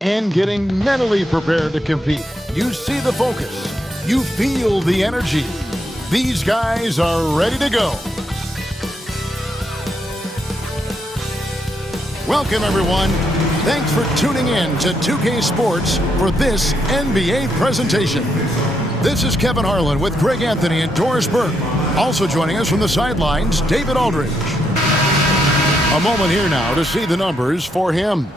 And getting mentally prepared to compete. You see the focus. You feel the energy. These guys are ready to go. Welcome, everyone. Thanks for tuning in to 2K Sports for this NBA presentation. This is Kevin Harlan with Greg Anthony and Doris Burke. Also joining us from the sidelines, David Aldridge. A moment here now to see the numbers for him.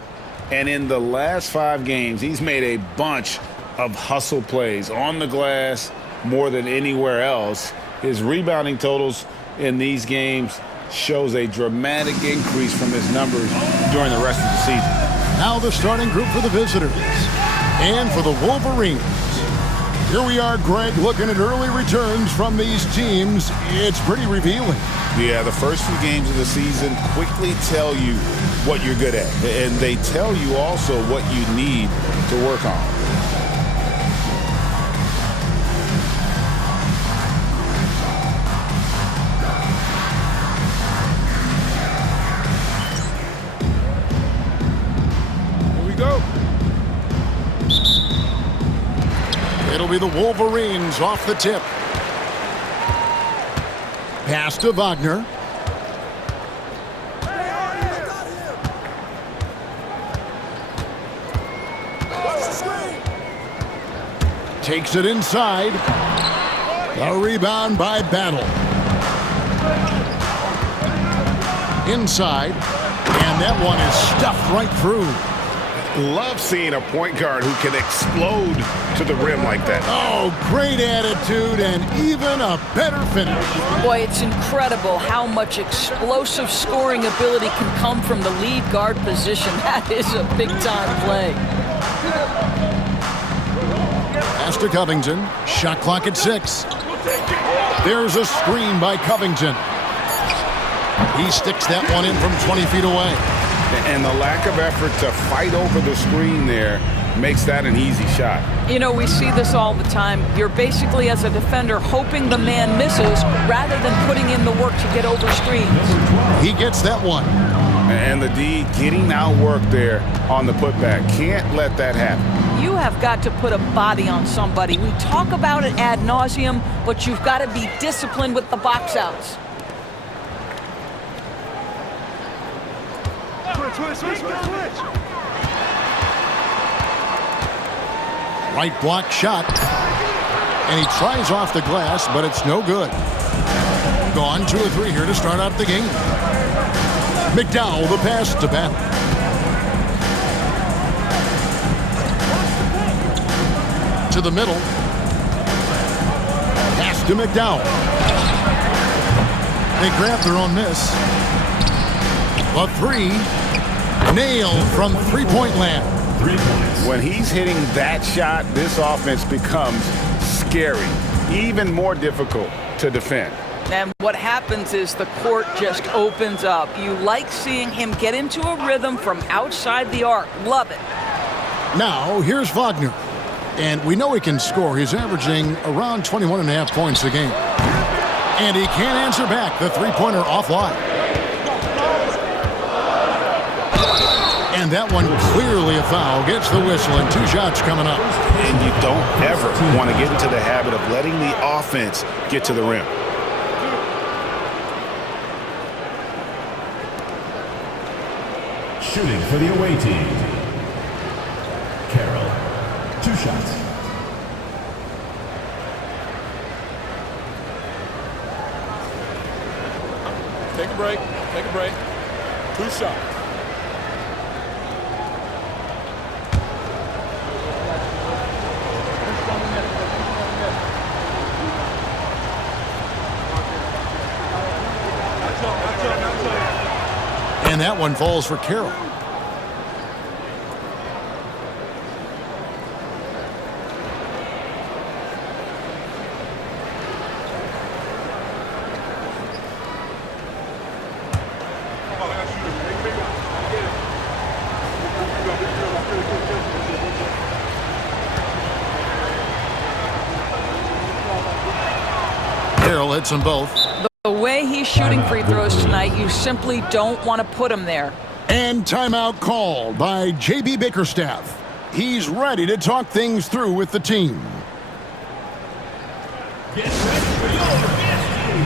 And in the last 5 games, he's made a bunch of hustle plays on the glass more than anywhere else. His rebounding totals in these games shows a dramatic increase from his numbers during the rest of the season. Now the starting group for the visitors. And for the Wolverines. Here we are, Greg, looking at early returns from these teams. It's pretty revealing. Yeah, the first few games of the season quickly tell you what you're good at. And they tell you also what you need to work on. Here we go. It'll be the Wolverines off the tip. Pass to Wagner. Takes it inside. A rebound by Battle. Inside. And that one is stuffed right through. Love seeing a point guard who can explode to the rim like that. Oh, great attitude and even a better finish. Boy, it's incredible how much explosive scoring ability can come from the lead guard position. That is a big-time play. Pass to Covington. Shot clock at 6. There's a screen by Covington. He sticks that one in from 20 feet away. And the lack of effort to fight over the screen there makes that an easy shot. You know, we see this all the time. You're basically, as a defender, hoping the man misses rather than putting in the work to get over screens. He gets that one. And the D getting outworked there on the putback. Can't let that happen. You have got to put a body on somebody. We talk about it ad nauseum, but you've got to be disciplined with the box outs. Switch. Right block shot. And he tries off the glass, but it's no good. Gone 2 or 3 here to start out the game. McDowell, the pass to Battle. To the middle. Pass to McDowell. They grab their own miss. A 3. Nailed from three-point land. 3 points. When he's hitting that shot, this offense becomes scary, even more difficult to defend. And what happens is the court just opens up. You like seeing him get into a rhythm from outside the arc. Love it. Now, here's Wagner. And we know he can score. He's averaging around 21.5 points a game. And he can't answer back. The three-pointer offline. And that one clearly a foul. Gets the whistle and 2 shots coming up. And you don't ever want to get into the habit of letting the offense get to the rim. Shooting for the away team. Carroll. 2 shots. Take a break. 2 shots. And that one falls for Carroll. Carroll hits them both. The way he's shooting free throws tonight, you simply don't want to put him there. And timeout called by J.B. Bickerstaff. He's ready to talk things through with the team. Get ready for your best team.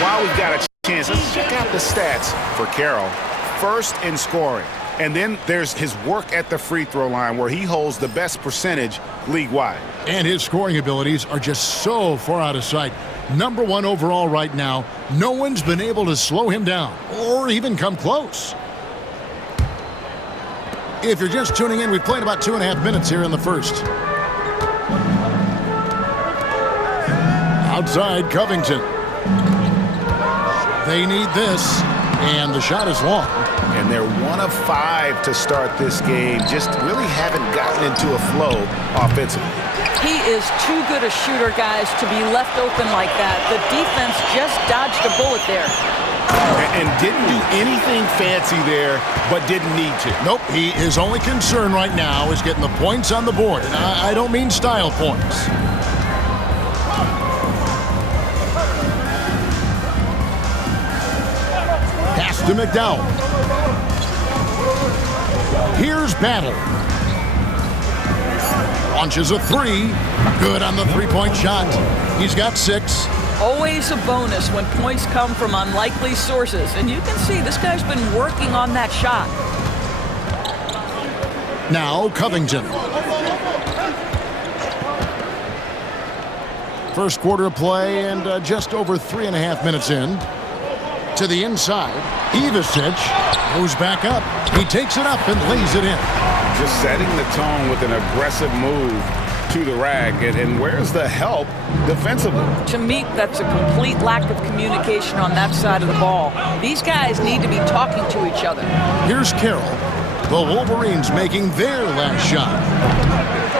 While we've got a chance, let's check out the stats for Carroll. First in scoring. And then there's his work at the free throw line where he holds the best percentage league-wide. And his scoring abilities are just so far out of sight. Number 1 overall right now. No one's been able to slow him down or even come close. If you're just tuning in, we've played about 2.5 minutes here in the first. Outside Covington. They need this, and the shot is long. And they're 1 of 5 to start this game. Just really haven't gotten into a flow offensively. He is too good a shooter, guys, to be left open like that. The defense just dodged a bullet there. And didn't do anything fancy there, but didn't need to. Nope, his only concern right now is getting the points on the board. And I don't mean style points. Pass to McDowell. Here's Battle. Launches a 3. Good on the three-point shot. He's got 6. Always a bonus when points come from unlikely sources. And you can see this guy's been working on that shot. Now Covington. First quarter of play and just over 3.5 minutes in. To the inside. Ivicic goes back up. He takes it up and lays it in. Just setting the tone with an aggressive move to the rack. And where's the help defensively? To me, that's a complete lack of communication on that side of the ball. These guys need to be talking to each other. Here's Carroll. The Wolverines making their last shot.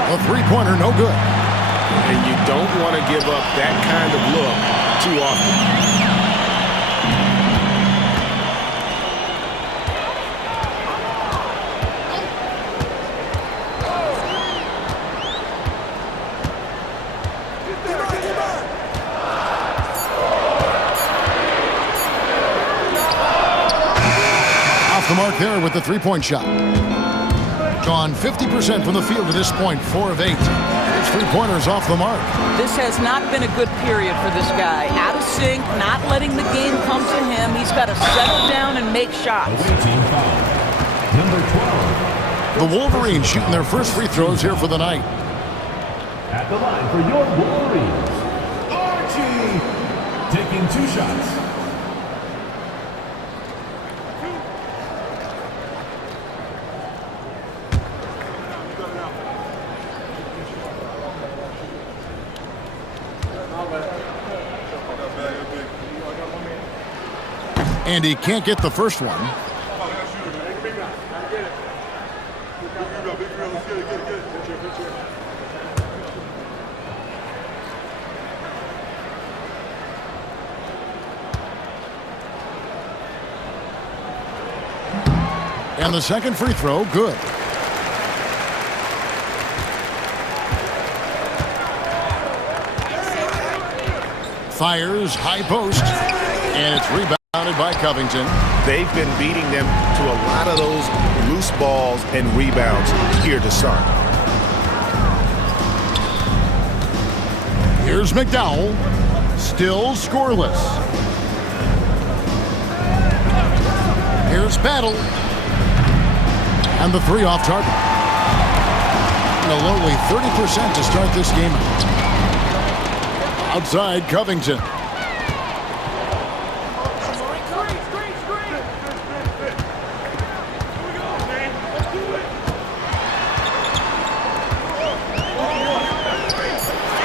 A three-pointer, no good. And you don't want to give up that kind of look too often. The mark there with the three-point shot. Gone 50% from the field to this point, 4 of 8. His three-pointer's off the mark. This has not been a good period for this guy. Out of sync, not letting the game come to him. He's got to settle down and make shots. Number 12. The Wolverines shooting their first free throws here for the night. At the line for your Wolverines, Archie, taking 2 shots. And he can't get the first one. And the second free throw, good. Fires, high post, and it's rebounded by Covington. They've been beating them to a lot of those loose balls and rebounds here to start. Here's McDowell, still scoreless. Here's Battle, and the three off target. And a lowly 30% to start this game. Outside Covington.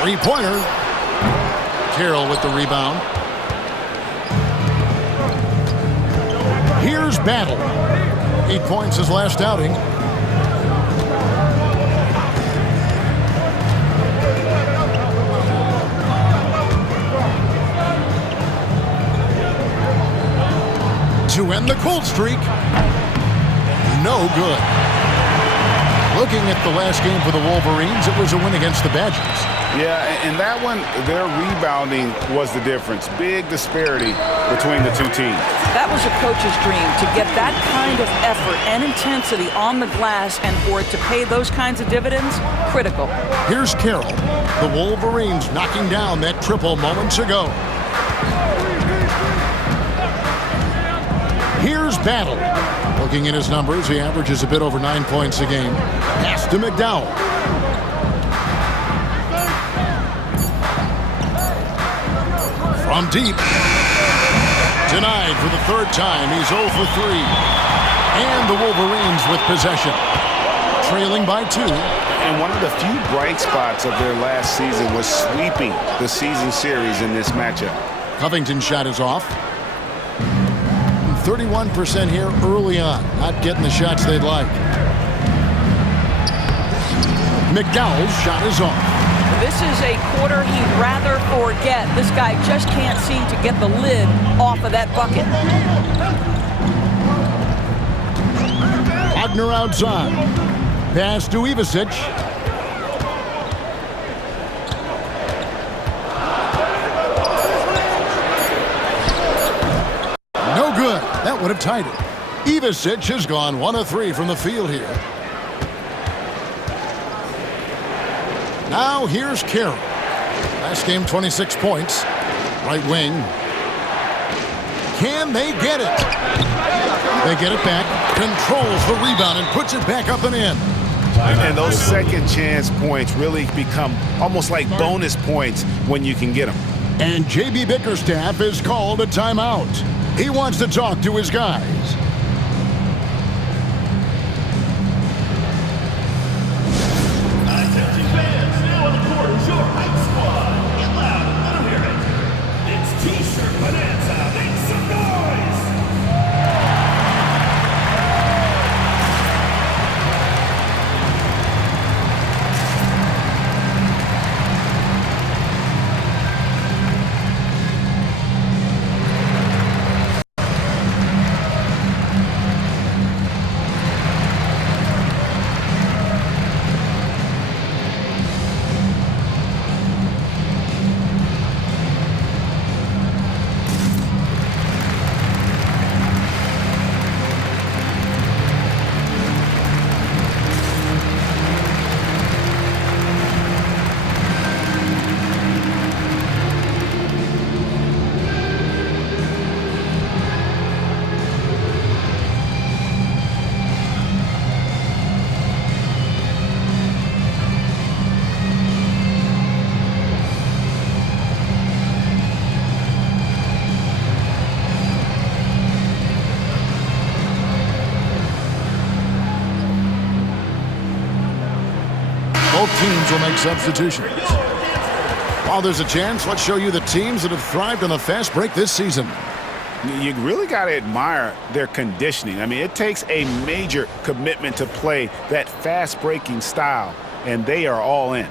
Three-pointer. Carroll with the rebound. Here's Battle. 8 points his last outing. To end the cold streak. No good. Looking at the last game for the Wolverines, it was a win against the Badgers. Yeah, and that one, their rebounding was the difference. Big disparity between the two teams. That was a coach's dream, to get that kind of effort and intensity on the glass, and for it to pay those kinds of dividends, critical. Here's Carroll. The Wolverines knocking down that triple moments ago. Here's Battle. Looking at his numbers, he averages a bit over 9 points a game. Pass to McDowell. From deep. Denied for the third time. He's 0 for 3. And the Wolverines with possession. Trailing by 2. And one of the few bright spots of their last season was sweeping the season series in this matchup. Covington's shot is off. 31% here early on. Not getting the shots they'd like. McDowell's shot is off. This is a quarter he'd rather forget. This guy just can't seem to get the lid off of that bucket. Wagner outside. Pass to Ivicic. No good. That would have tied it. Ivicic has gone 1 of 3 from the field here. Now here's Carroll. Last game, 26 points. Right wing. Can they get it? They get it back. Controls the rebound and puts it back up and in. And those second chance points really become almost like bonus points when you can get them. And J.B. Bickerstaff has called a timeout. He wants to talk to his guys. Attention fans, now on the court is your hype squad. Get loud and let 'em hear it. It's T-shirt Bonanza. Make some noise. Both teams will make substitutions. While there's a chance, let's show you the teams that have thrived on the fast break this season. You really got to admire their conditioning. I mean, it takes a major commitment to play that fast-breaking style, and they are all in.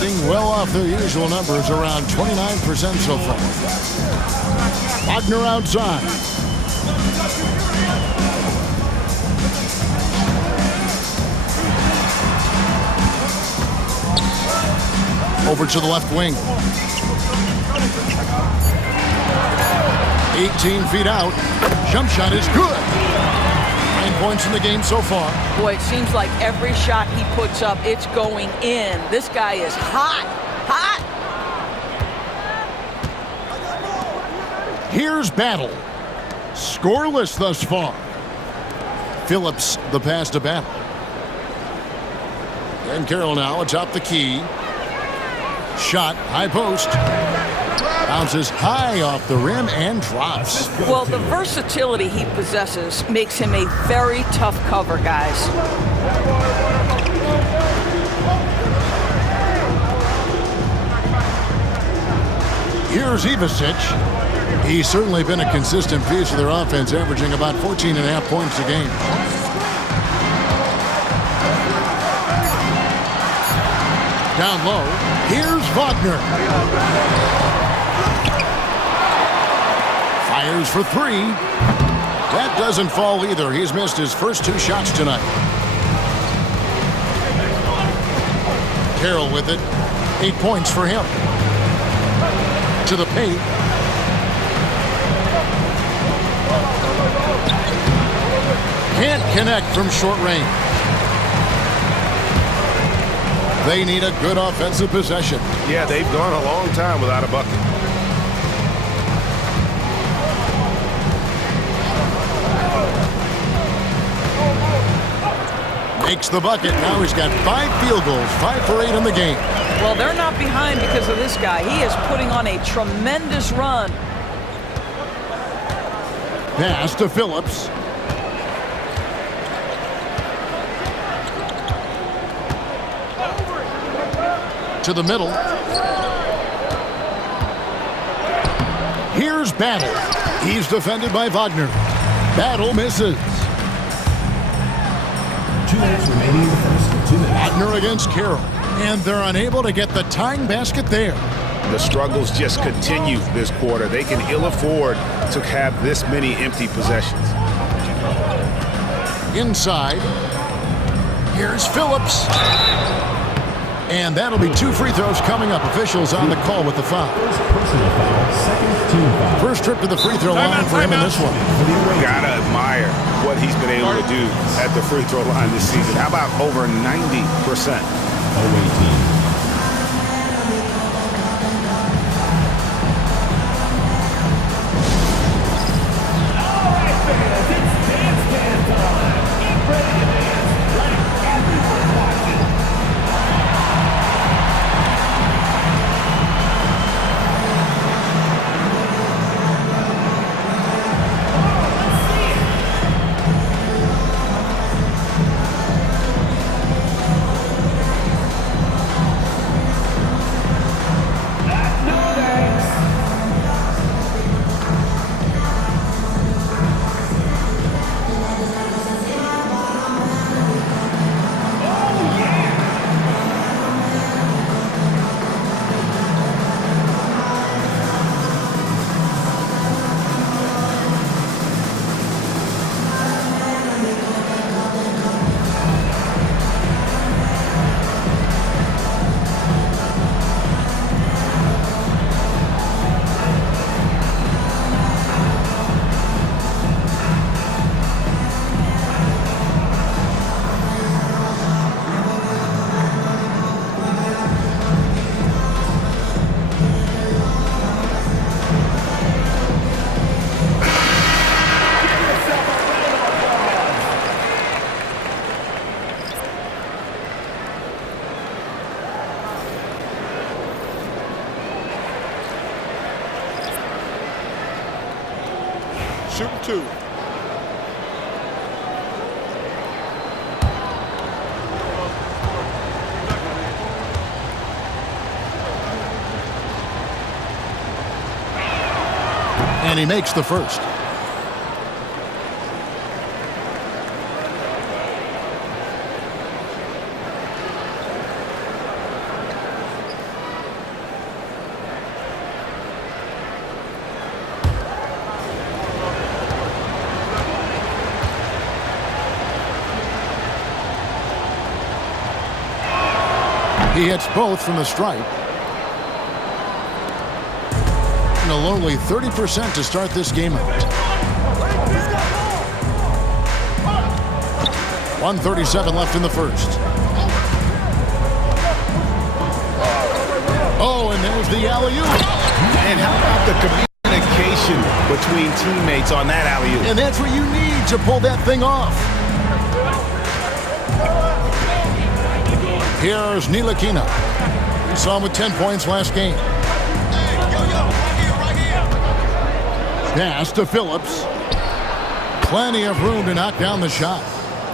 Being well off their usual numbers, around 29% so far. Wagner outside. Over to the left wing. 18 feet out. Jump shot is good. 9 points in the game so far. Boy, it seems like every shot he puts up, it's going in. This guy is hot. Hot. Here's Battle. Scoreless thus far. Phillips the pass to Battle. And Carroll now atop the key. Shot, high post. Bounces high off the rim and drops. Well, the versatility he possesses makes him a very tough cover, guys. Here's Ivasic. He's certainly been a consistent piece of their offense, averaging about 14.5 points a game. Down low, here's Wagner. Fires for three. That doesn't fall either. He's missed his first 2 shots tonight. Carroll with it. 8 points for him. To the paint. Can't connect from short range. They need a good offensive possession. Yeah, they've gone a long time without a bucket. Makes the bucket. Now he's got 5 field goals, 5 for 8 in the game. Well, they're not behind because of this guy. He is putting on a tremendous run. Pass to Phillips. To the middle. Here's Battle. He's defended by Wagner. Battle misses. 2 minutes remaining in the first. 2 minutes. Wagner against Carroll. And they're unable to get the tying basket there. The struggles just continue this quarter. They can ill afford to have this many empty possessions. Inside. Here's Phillips. And that'll be 2 free throws coming up. Officials on the call with the foul. First personal foul, second team foul. First trip to the free throw line for him in this one. Gotta admire what he's been able to do at the free throw line this season. How about over 90%? Away team. Shooting 2. And he makes the first. He hits both from the stripe. a lowly 30% to start this game out. 1:37 left in the first. Oh, and there's the alley-oop. And how about the communication between teammates on that alley-oop? And that's what you need to pull that thing off. Here's Ncaa. We saw him with 10 points last game. Pass to Phillips. Plenty of room to knock down the shot.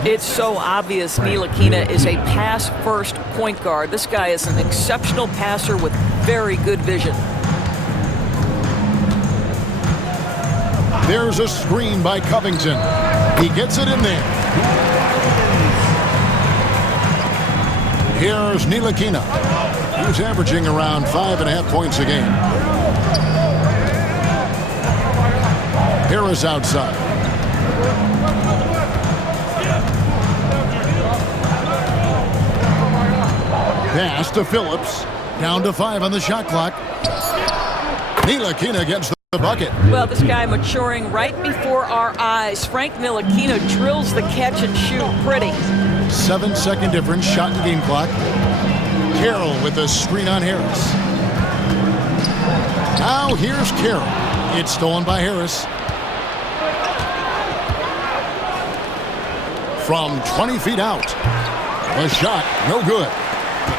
It's so obvious Ncaa is a pass-first point guard. This guy is an exceptional passer with very good vision. There's a screen by Covington. He gets it in there. Here's Ncaa. He's averaging around 5.5 points a game. Harris outside. Pass to Phillips. Down to 5 on the shot clock. Ncaa gets the bucket. Well, this guy maturing right before our eyes. Frank Ntilikina drills the catch and shoot pretty. 7-second difference, shot in game clock. Carroll with the screen on Harris. Now here's Carroll. It's stolen by Harris. From 20 feet out. The shot, no good.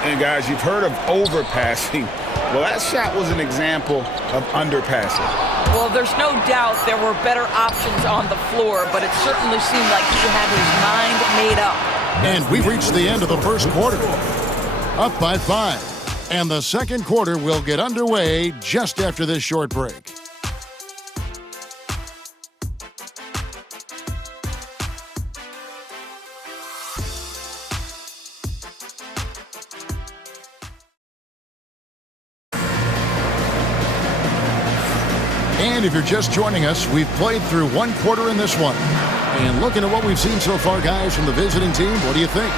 And guys, you've heard of overpassing. Well, that shot was an example of underpassing. Well, there's no doubt there were better options on the floor, but it certainly seemed like he had his mind made up. And we've reached the end of the first quarter. Up by 5. And the second quarter will get underway just after this short break. And if you're just joining us, we've played through one quarter in this one. And looking at what we've seen so far, guys, from the visiting team, what do you think?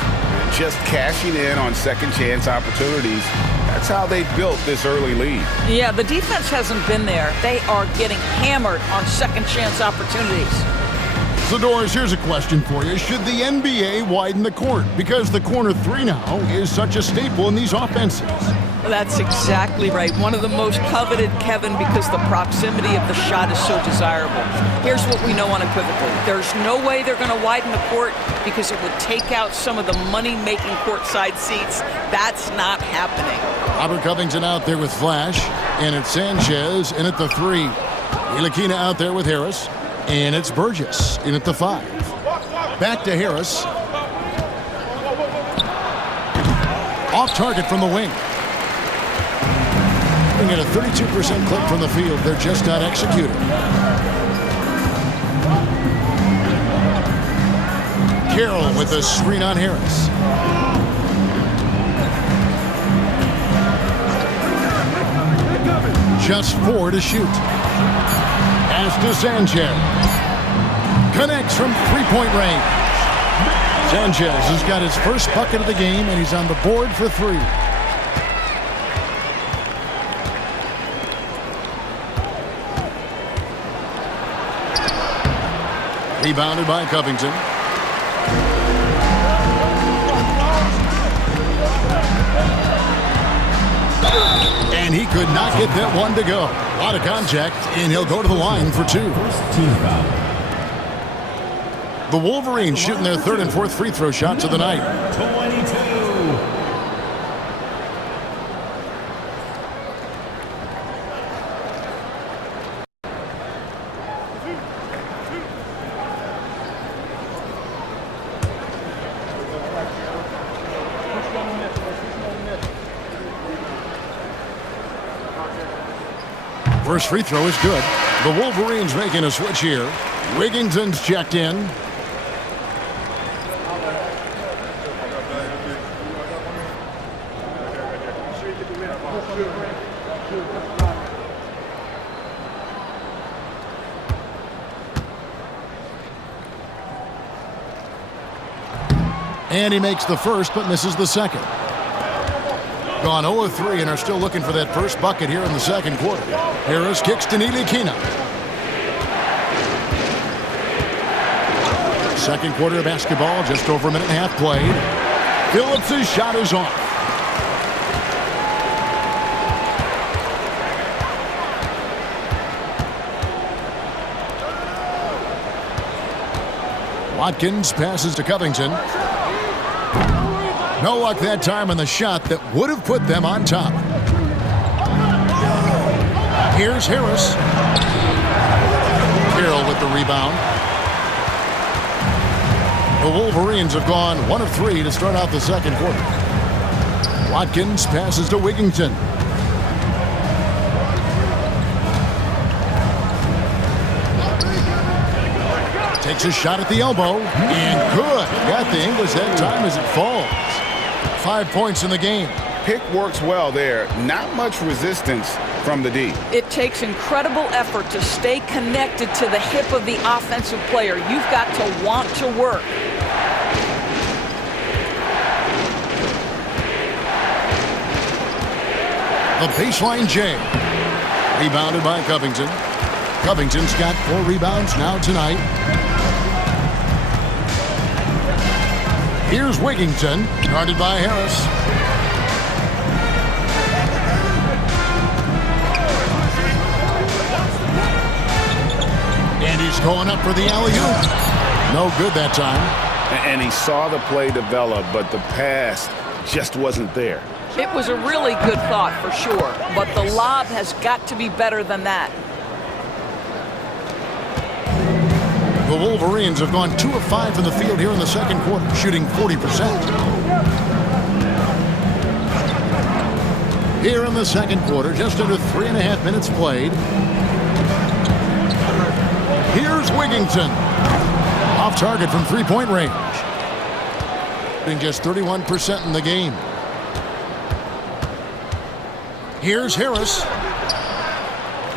Just cashing in on second chance opportunities. That's how they built this early lead. Yeah, the defense hasn't been there. They are getting hammered on second chance opportunities. So, Doris, here's a question for you. Should the NBA widen the court? Because the corner three now is such a staple in these offenses. That's exactly right. One of the most coveted, Kevin, because the proximity of the shot is so desirable. Here's what we know unequivocally. There's no way they're going to widen the court because it would take out some of the money-making courtside seats. That's not happening. Robert Covington out there with Flash, and it's Sanchez in at the 3. Ntilikina out there with Harris, and it's Burgess in at the 5. Back to Harris. Off target from the wing. At a 32% clip from the field, they're just not executing. Carroll with a screen on Harris. Just 4 to shoot. Pass to Sanchez. Connects from three-point range. Sanchez has got his first bucket of the game, and he's on the board for 3. Rebounded by Covington. And he could not get that one to go. A lot of contact, and he'll go to the line for 2. The Wolverines shooting their 3rd and 4th free throw shots of the night. 22. First free throw is good. The Wolverines making a switch here. Wigginson's checked in. And he makes the first but misses the second. Gone 0-3 and are still looking for that first bucket here in the second quarter. Harris kicks to Ncaa. Second quarter of basketball, just over a minute and a half played. Phillips' shot is off. Watkins passes to Covington. No luck that time on the shot that would have put them on top. Here's Harris. Carroll with the rebound. The Wolverines have gone 1 of 3 to start out the second quarter. Watkins passes to Wigginton. Takes a shot at the elbow, and good. Got the English that time as it falls. 5 points in the game. Pick works well there. Not much resistance from the D. It takes incredible effort to stay connected to the hip of the offensive player. You've got to want to work. The baseline J. Rebounded by Covington. Covington's got 4 rebounds now tonight. Here's Wigginton, guarded by Harris. And he's going up for the alley-oop. No good that time. And he saw the play develop, but the pass just wasn't there. It was a really good thought for sure, but the lob has got to be better than that. The Wolverines have gone 2 of 5 from the field here in the second quarter, shooting 40%. Here in the second quarter, just under 3.5 minutes played. Here's Wigginton. Off target from three-point range. Shooting just 31% in the game. Here's Harris.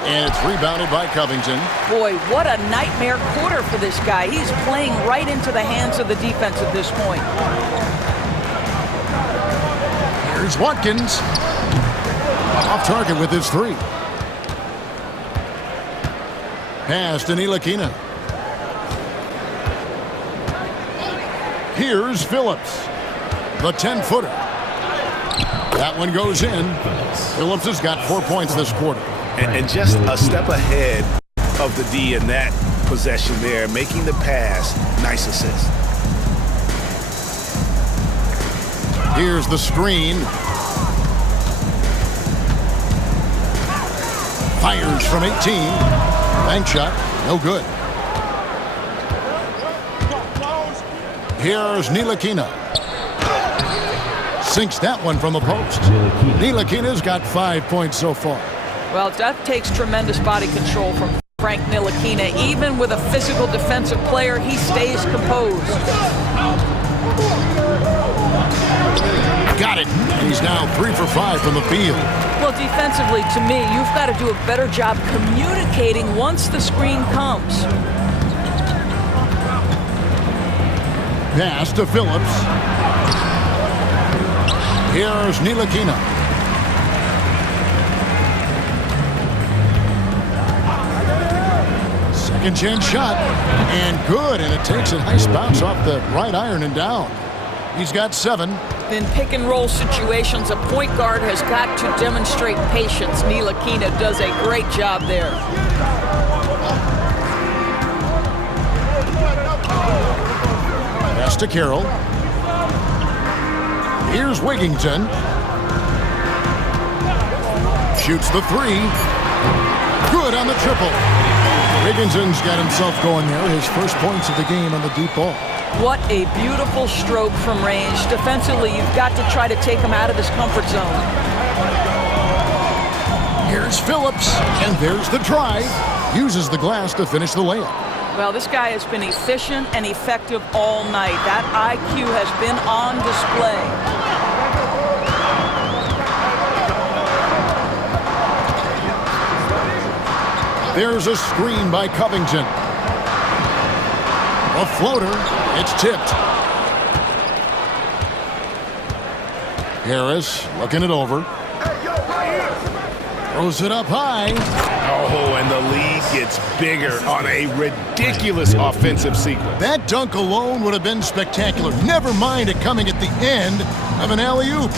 And it's rebounded by Covington. Boy, what a nightmare quarter for this guy. He's playing right into the hands of the defense at this point. Here's Watkins. Off target with his 3. Pass to Ncaa. Here's Phillips. The 10-footer. That one goes in. Phillips has got 4 points this quarter. And just a step ahead of the D in that possession there, making the pass. Nice assist. Here's the screen. Fires from 18. Bank shot. No good. Here's Ncaa. Sinks that one from the post. Ncaa's got 5 points so far. Well, that takes tremendous body control from Frank Ncaa. Even with a physical defensive player, he stays composed. Got it. And he's now 3 for 5 from the field. Well, defensively, to me, you've got to do a better job communicating once the screen comes. Pass to Phillips. Here's Ncaa. Second chance shot. And good. And it takes a nice bounce off the right iron and down. He's got 7. In pick and roll situations, a point guard has got to demonstrate patience. Ncaa does a great job there. Pass to Carroll. Here's Wigginton. Shoots the 3. Good on the triple. Wigginton's got himself going there. His first points of the game on the deep ball. What a beautiful stroke from range. Defensively, you've got to try to take him out of his comfort zone. Here's Phillips, and there's the drive. Uses the glass to finish the layup. Well, this guy has been efficient and effective all night. That IQ has been on display. There's a screen by Covington. A floater. It's tipped. Harris looking it over. Throws it up high. Oh, and the lead gets bigger on a ridiculous offensive sequence. That dunk alone would have been spectacular. Never mind it coming at the end of an alley-oop.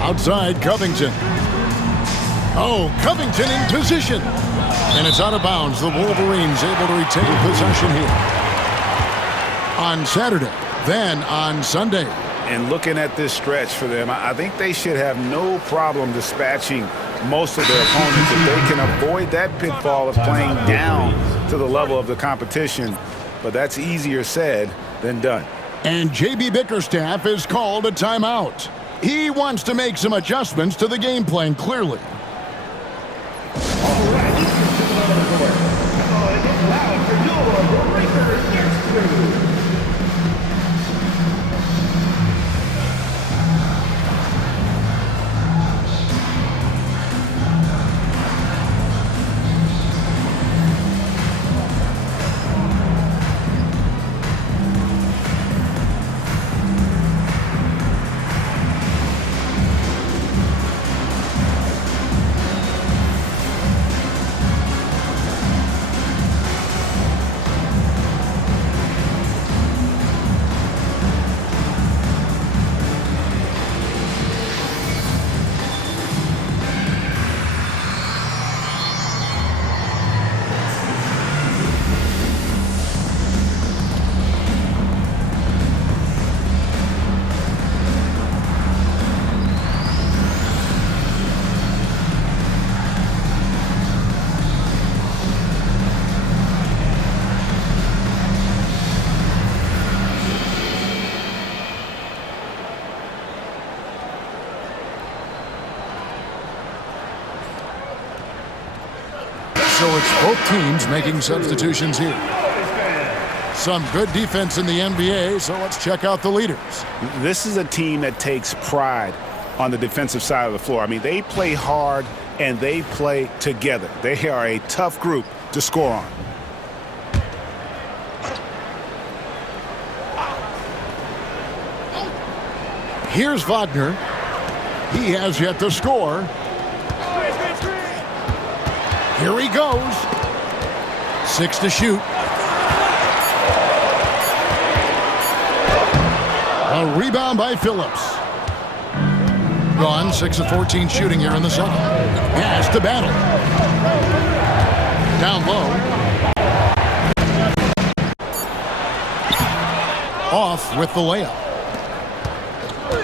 Outside Covington. Oh, Covington in position. And it's out of bounds. The Wolverines able to retain possession here. On Saturday, then on Sunday. And looking at this stretch for them, I think they should have no problem dispatching most of their opponents if they can avoid that pitfall of playing down to the level of the competition. But that's easier said than done. And J.B. Bickerstaff is called a timeout. He wants to make some adjustments to the game plan, clearly. So it's both teams making substitutions here. Some good defense in the NBA, so let's check out the leaders. This is a team that takes pride on the defensive side of the floor. I mean, they play hard and they play together. They are a tough group to score on. Here's Wagner. He has yet to score. Here he goes. 6 to shoot. A rebound by Phillips. Gone 6 of 14 shooting here in the second. Pass to Battle. Down low. Off with the layup.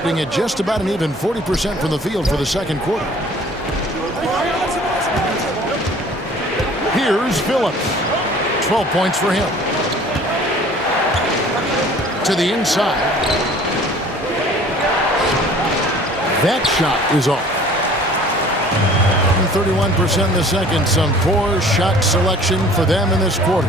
Being at just about an even 40% from the field for the second quarter. Here's Phillips. 12 points for him. To the inside. That shot is off. 31% in the second. Some poor shot selection for them in this quarter.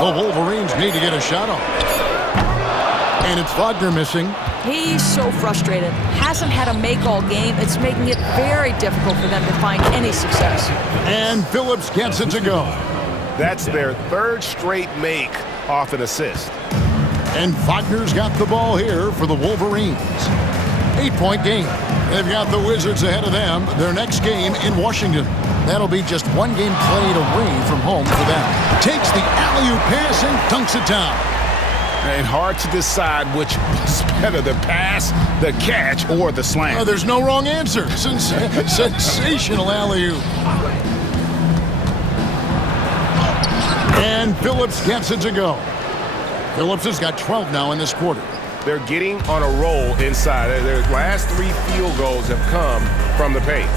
The Wolverines need to get a shot off. And it's Wagner missing. He's so frustrated. Hasn't had a make all game. It's making it very difficult for them to find any success. And Phillips gets it to go. That's their third straight make off an assist. And Wagner's got the ball here for the Wolverines. 8-point game. They've got the Wizards ahead of them. Their next game in Washington. That'll be just one game played away from home for them. Takes the alley-oop pass and dunks it down. And hard to decide which was better, the pass, the catch, or the slam. Oh, there's no wrong answer. Sensational alley-oop. And Phillips gets it to go. Phillips has got 12 now in this quarter. They're getting on a roll inside. Their last 3 field goals have come from the paint.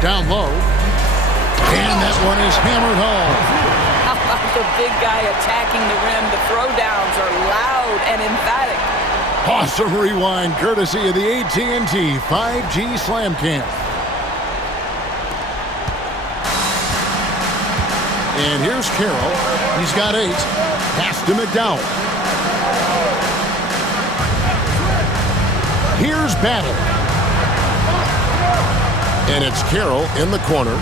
Down low. And that one is hammered home. The big guy attacking the rim. The throwdowns are loud and emphatic. Awesome rewind courtesy of the AT&T 5G Slam Cam. And here's Carroll. He's got 8. Pass to McDowell. Here's Battle. And it's Carroll in the corner.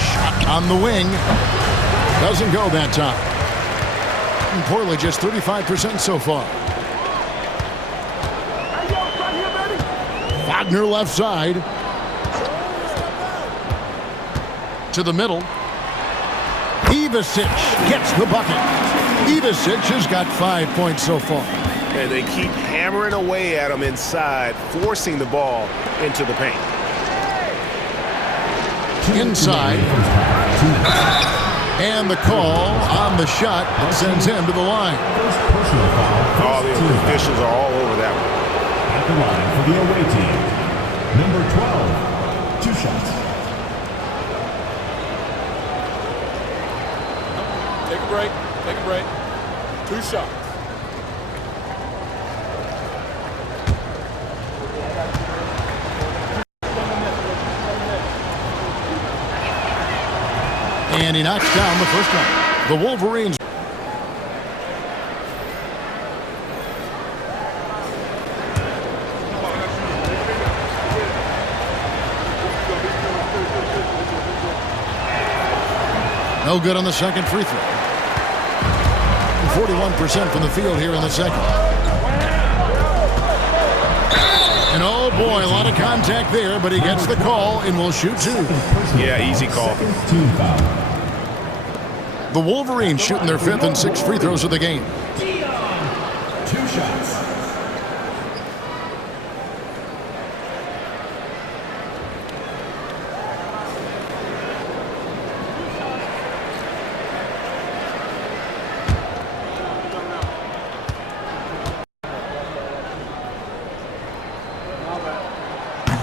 Shot on the wing. Doesn't go that time. And Portland just 35% so far. Wagner left side. To the middle. Ivasic gets the bucket. Ivasic has got 5 points so far. And they keep hammering away at him inside, forcing the ball into the paint. Inside. And the call on the shot that sends him to the line. All the officials are all over that one. At the line for the away team, number 12, 2 shots. Take a break. Take a break. 2 shots. And he knocks down the first one. The Wolverines. No good on the second free throw. 41% from the field here in the second. And oh boy, a lot of contact there, but he gets the call and will shoot 2. Yeah, easy call. The Wolverines shooting their 5th and 6th free throws of the game. 2 shots.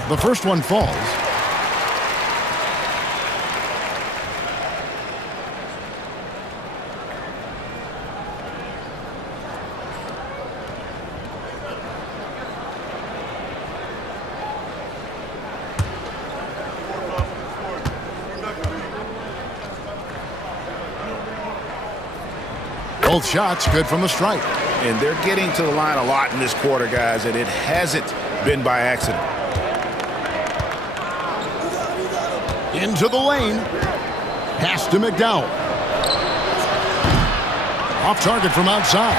The first one falls. Both shots good from the stripe. And they're getting to the line a lot in this quarter, guys, and it hasn't been by accident. Into the lane. Pass to McDowell. Off target from outside.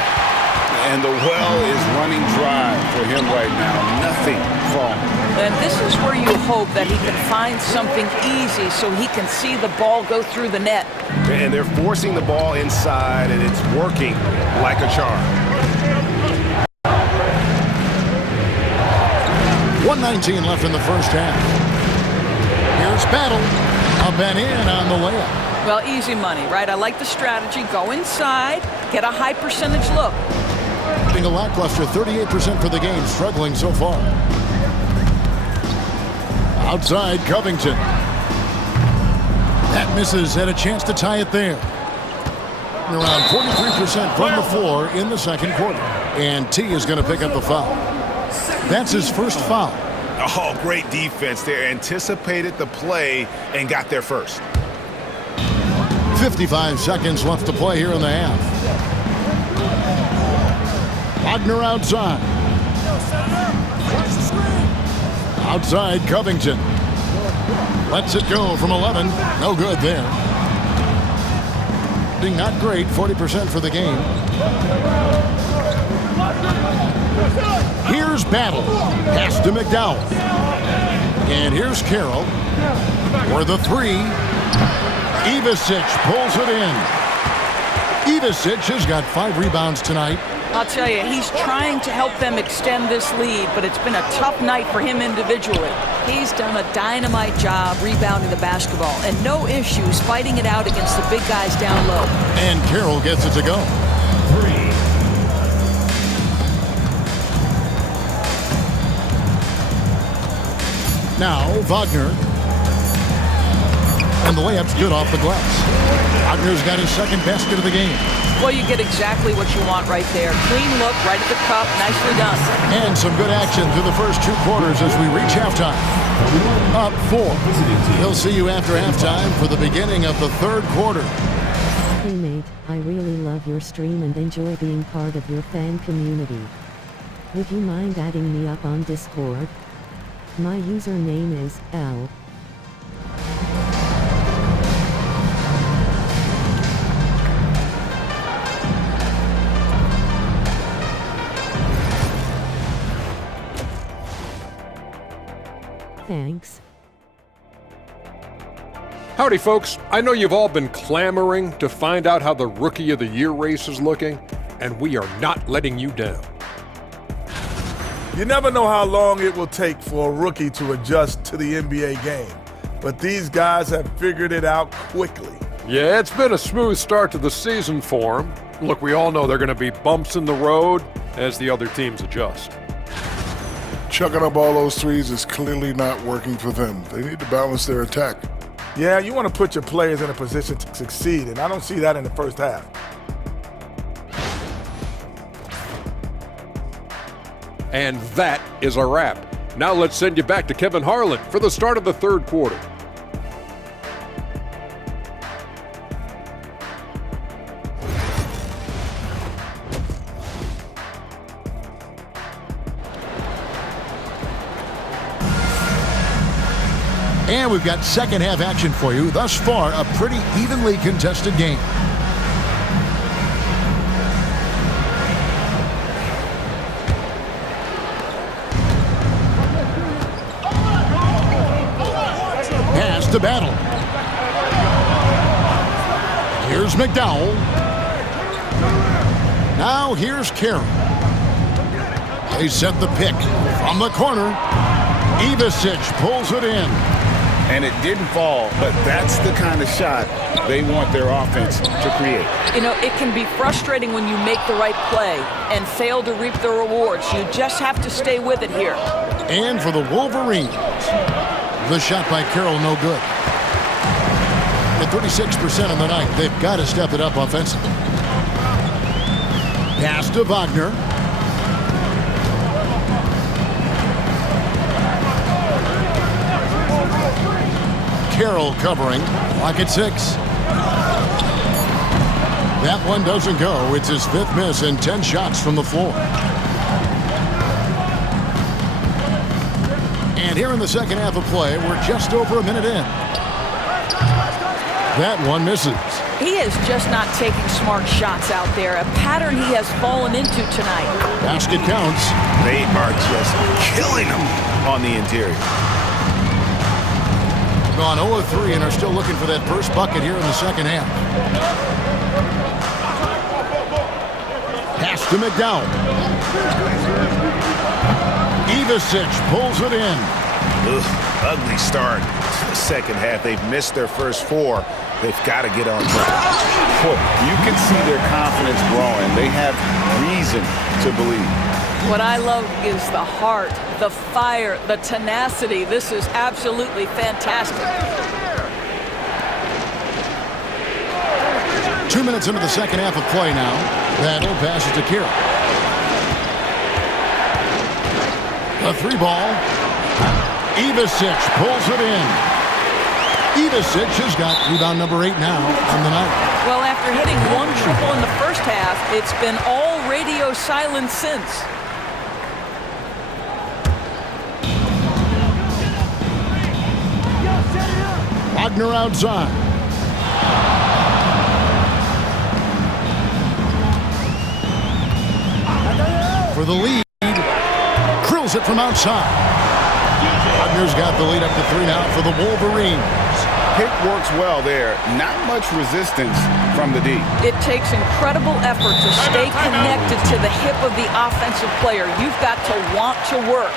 And the well is running dry for him right now. Nothing falling. And this is where you hope that he can find something easy so he can see the ball go through the net. And they're forcing the ball inside, and it's working like a charm. 1:19 left in the first half. Here's Battle. Up and in on the layup. Well, easy money, right? I like the strategy. Go inside, get a high percentage look. Being a lackluster 38% for the game, struggling so far. Outside, Covington. That misses, had a chance to tie it there. Around 43% from the floor in the second quarter. And T is going to pick up the foul. That's his first foul. Oh, great defense there. Anticipated the play and got there first. 55 seconds left to play here in the half. Wagner outside. Outside, Covington. Lets it go from 11. No good there. Not great, 40% for the game. Here's Battle. Pass to McDowell. And here's Carroll. For the 3. Ivasic pulls it in. Ivasic has got 5 rebounds tonight. I'll tell you, he's trying to help them extend this lead, but it's been a tough night for him individually. He's done a dynamite job rebounding the basketball, and no issues fighting it out against the big guys down low. And Carroll gets it to go. 3. Now, Wagner. And the layup's good off the glass. Wagner's got his second basket of the game. Well, you get exactly what you want right there. Clean look, right at the cup, nicely done. And some good action through the first 2 quarters as we reach halftime. Up 4. We'll see you after halftime for the beginning of the third quarter. Hey mate, I really love your stream and enjoy being part of your fan community. Would you mind adding me up on Discord? My username is L. Thanks. Howdy, folks. I know you've all been clamoring to find out how the Rookie of the Year race is looking, and we are not letting you down. You never know how long it will take for a rookie to adjust to the NBA game, but these guys have figured it out quickly. Yeah, it's been a smooth start to the season for them. Look, we all know there are going to be bumps in the road as the other teams adjust. Chucking up all those threes is clearly not working for them. They need to balance their attack. Yeah, you want to put your players in a position to succeed, and I don't see that in the first half. And that is a wrap. Now let's send you back to Kevin Harlan for the start of the third quarter. And we've got second half action for you. Thus far, a pretty evenly contested game. Pass to Battle. Here's McDowell. Now here's Carroll. They set the pick from the corner. Ivicic pulls it in. And it didn't fall, but that's the kind of shot they want their offense to create. You know, it can be frustrating when you make the right play and fail to reap the rewards. You just have to stay with it here. And for the Wolverines, the shot by Carroll no good. At 36% on the night, they've got to step it up offensively. Pass to Wagner. Carroll covering. Clock at 6. That one doesn't go. It's his fifth miss and 10 shots from the floor. And here in the second half of play, we're just over a minute in. That one misses. He is just not taking smart shots out there, a pattern he has fallen into tonight. Basket counts. They are just killing them on the interior. Gone 0-3 and are still looking for that first bucket here in the second half. Pass to McDowell. Ivicic pulls it in. Ugly start to the second half. They've missed their first four. They've got to get on track. You can see their confidence growing. They have reason to believe. What I love is the heart, the fire, the tenacity. This is absolutely fantastic. 2 minutes into the second half of play now. Battle passes to Carroll. A three ball. Ivicic pulls it in. Ivicic has got rebound number 8 now on the night. Well, after hitting one triple in the first half, it's been all radio silence since. Wagner outside. For the lead. Drills it from outside. Wagner's got the lead up to 3 now for the Wolverines. Pick works well there. Not much resistance from the D. It takes incredible effort to stay connected to the hip of the offensive player. You've got to want to work.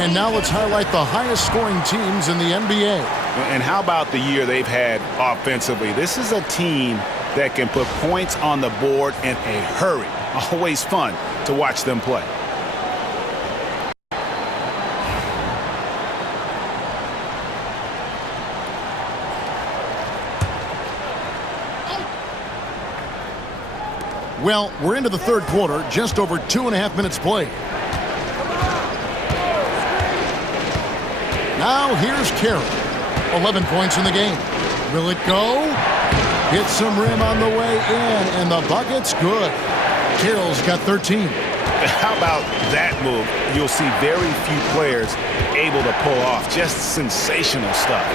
And now let's highlight the highest scoring teams in the NBA. And how about the year they've had offensively? This is a team that can put points on the board in a hurry. Always fun to watch them play. Well, we're into the third quarter, just over 2.5 minutes played. Now here's Carroll. 11 points in the game. Will it go? Hits some rim on the way in, and the bucket's good. Carroll's got 13. How about that move? You'll see very few players able to pull off just sensational stuff.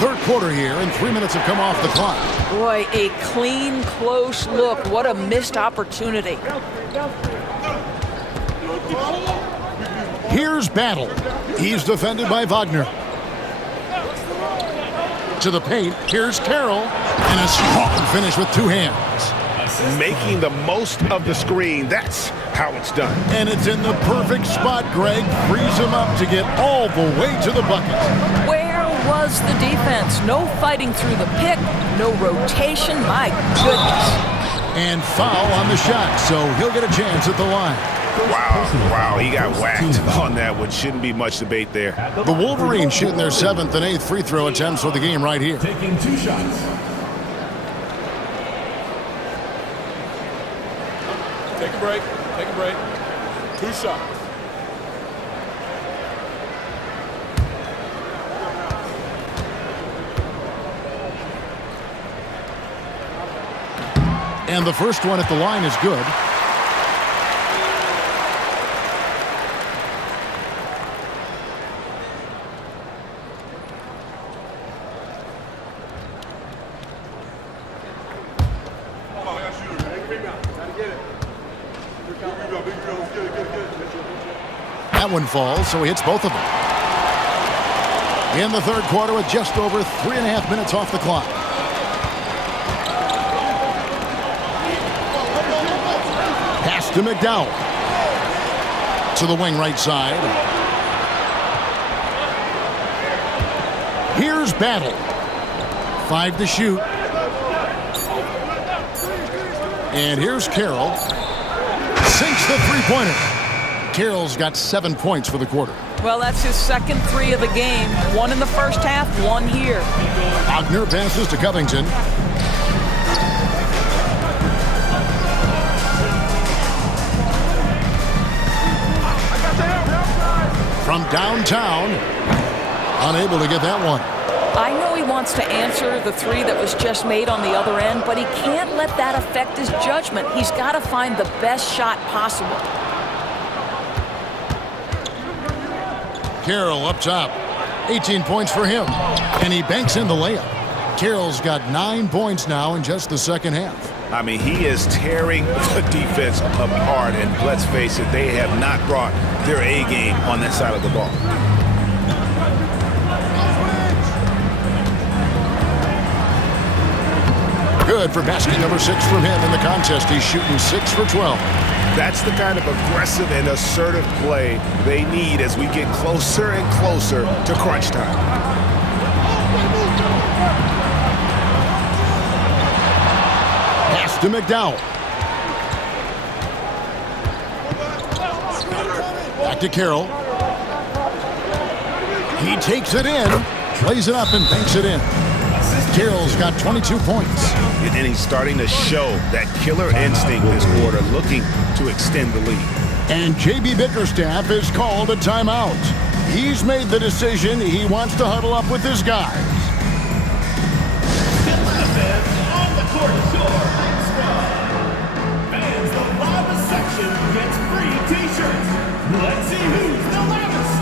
Third quarter here, and 3 minutes have come off the clock. Boy, a clean, close look. What a missed opportunity. Here's Battle. He's defended by Wagner. To the paint, here's Carroll. And a strong finish with two hands. Making the most of the screen, that's how it's done. And it's in the perfect spot, Greg. Frees him up to get all the way to the bucket. Where was the defense? No fighting through the pick, no rotation. My goodness. And foul on the shot, so he'll get a chance at the line. Wow, he got whacked on that one. Shouldn't be much debate there. The Wolverines shooting their 7th and 8th free throw attempts for the game right here. Taking 2 shots. Take a break. Take a break. 2 shots. And the first one at the line is good. That one falls, so he hits both of them. In the third quarter with just over 3.5 minutes off the clock. Pass to McDowell. To the wing right side. Here's Battle. 5 to shoot. And here's Carroll. Sinks the three-pointer. Carroll's got 7 points for the quarter. Well, that's his second 3 of the game. 1 in the first half, 1 here. Wagner passes to Covington. From downtown, unable to get that one. I know he wants to answer the 3 that was just made on the other end, but he can't let that affect his judgment. He's got to find the best shot possible. Carroll up top. 18 points for him. And he banks in the layup. Carroll's got 9 points now in just the second half. I mean, he is tearing the defense apart, and let's face it, they have not brought their A game on that side of the ball. Good for basket number 6 from him in the contest. He's shooting 6 for 12. That's the kind of aggressive and assertive play they need as we get closer and closer to crunch time. Pass to McDowell. Back to Carroll. He takes it in, plays it up, and banks it in. Carroll's got 22 points. And he's starting to show that killer instinct this quarter, looking to extend the lead. And J.B. Bickerstaff has called a timeout. He's made the decision he wants to huddle up with his guys. Atlanta fans on the court, your squad. Fans, the loudest section gets free t-shirts. Let's see who's the loudest.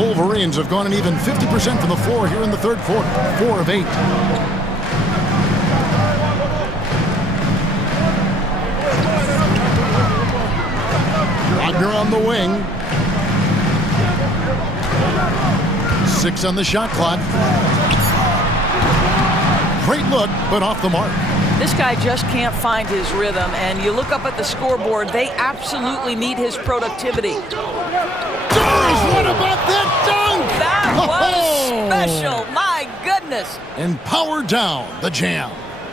Wolverines have gone an even 50% from the floor here in the third quarter. 4 of 8. Wagner on the wing. 6 on the shot clock. Great look, but off the mark. This guy just can't find his rhythm, and you look up at the scoreboard, they absolutely need his productivity. What about that dunk? That was special, my goodness. And power down the Jam.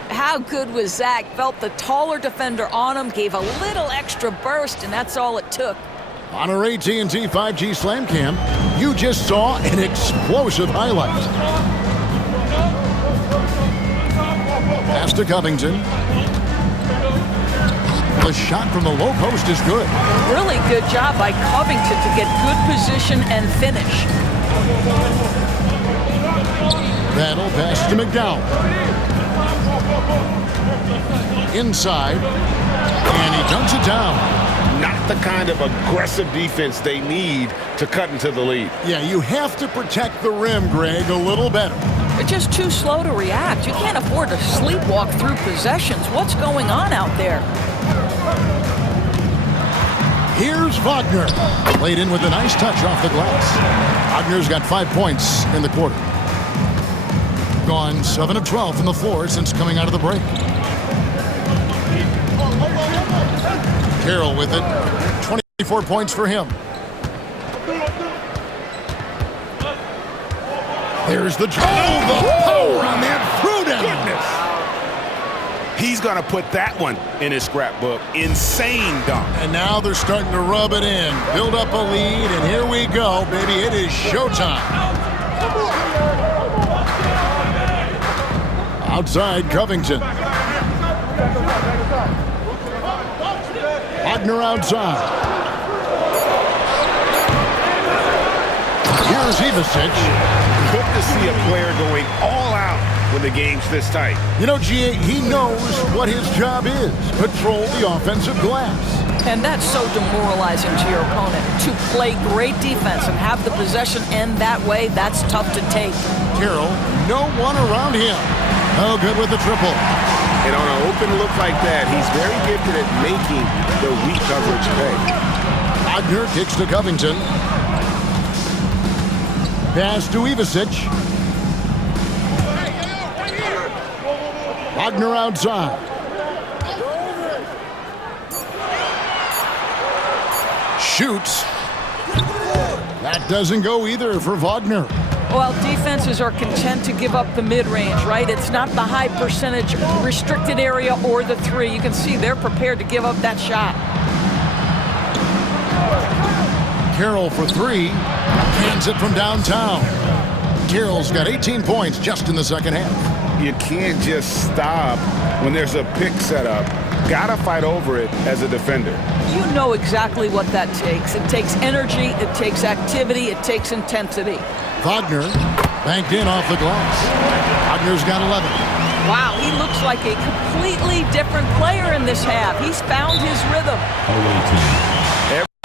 How good was Zach? Felt the taller defender on him, gave a little extra burst, and that's all it took. On our AT&T 5G Slam Cam, you just saw an explosive highlight. Pass to Covington. The shot from the low post is good. Really good job by Covington to get good position and finish. Battle pass to McDowell. Inside, and he dunks it down. Not the kind of aggressive defense they need to cut into the lead. Yeah, you have to protect the rim, Greg, a little better. They're just too slow to react. You can't afford to sleepwalk through possessions. What's going on out there? Here's Wagner. Played in with a nice touch off the glass. Wagner's got 5 points in the quarter. Gone 7 of 12 from the floor since coming out of the break. Carroll with it. 24 points for him. There's the power on that throwdown. He's going to put that one in his scrapbook. Insane dunk. And now they're starting to rub it in. Build up a lead, and here we go, baby. It is showtime. Outside, Covington. Wagner outside. Here's Ivasic. Good to see a player going all out when the game's this tight. You know, G.A., he knows what his job is. Patrol the offensive glass. And that's so demoralizing to your opponent. To play great defense and have the possession end that way, that's tough to take. Carroll, no one around him. Oh, good with the triple. And on an open look like that, he's very gifted at making the weak coverage pay. Wagner kicks to Covington. Pass to Ivasic. Wagner outside. Shoots. That doesn't go either for Wagner. Well, defenses are content to give up the mid-range, right? It's not the high percentage restricted area or the three. You can see they're prepared to give up that shot. Carroll for 3. Cans it from downtown. Carroll's got 18 points just in the second half. You can't just stop when there's a pick set up. Gotta fight over it as a defender. You know exactly what that takes. It takes energy, it takes activity, it takes intensity. Wagner banked in off the glass. Wagner's got 11. Wow, he looks like a completely different player in this half. He's found his rhythm.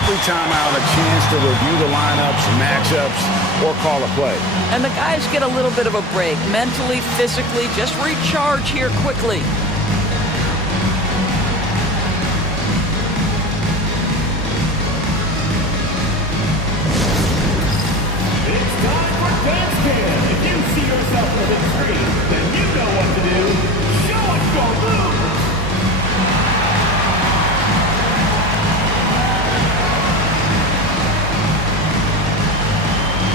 Every time out, a chance to review the lineups, matchups, or call a play. And the guys get a little bit of a break, mentally, physically, just recharge here quickly. It's time for Ncaa. If you see yourself on the screen, then you know what to do. Show us your moves.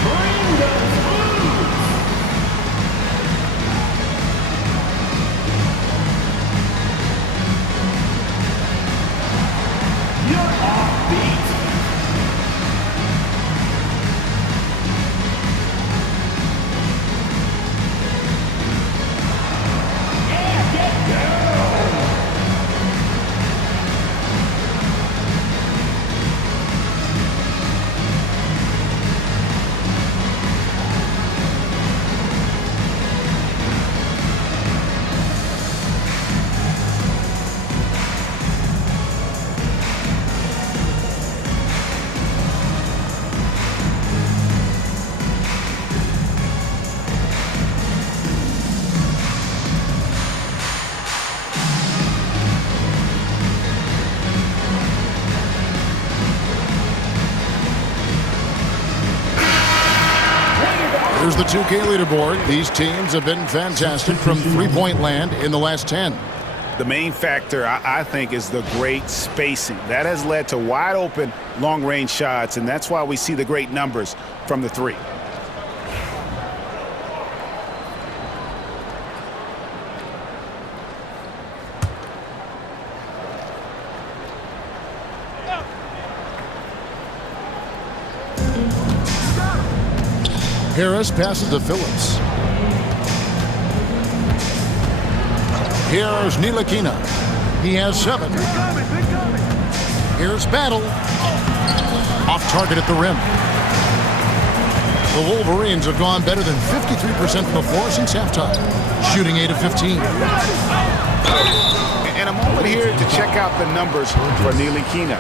Bring those moves. Here's the 2K leaderboard. These teams have been fantastic from three-point land in the last 10. The main factor, I think, is the great spacing. That has led to wide open, long-range shots, and that's why we see the great numbers from the three. Harris passes to Phillips. Here's Ncaa. He has 7. Here's Battle. Off target at the rim. The Wolverines have gone better than 53% from the floor since halftime, shooting 8 of 15. And a moment here to check out the numbers for Ncaa.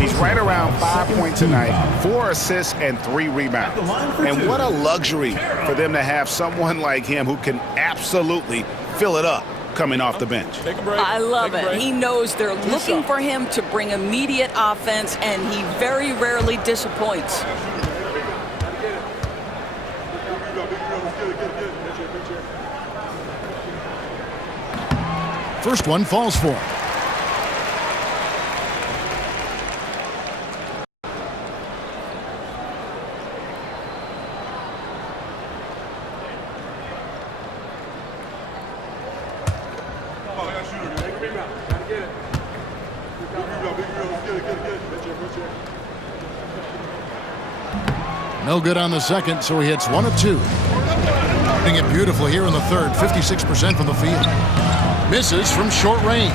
He's right around 5 points tonight, 4 assists, and 3 rebounds. And what a luxury for them to have someone like him who can absolutely fill it up coming off the bench. I love it. He knows they're looking for him to bring immediate offense, and he very rarely disappoints. First one falls for him. No good on the second, so he hits 1 of 2. Hitting it beautifully here in the third, 56% from the field. Misses from short range.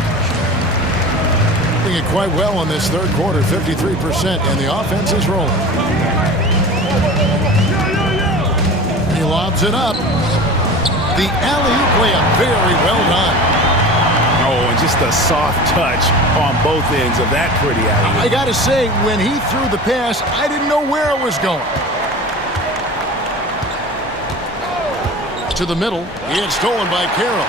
Hitting it quite well in this third quarter, 53%, and the offense is rolling. He lobs it up. The alley-oop layup, very well done. Oh, and just a soft touch on both ends of that pretty alley-oop. I got to say, when he threw the pass, I didn't know where it was going. To the middle, it's stolen by Carroll.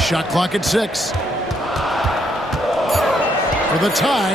Shot clock at 6. For the tie.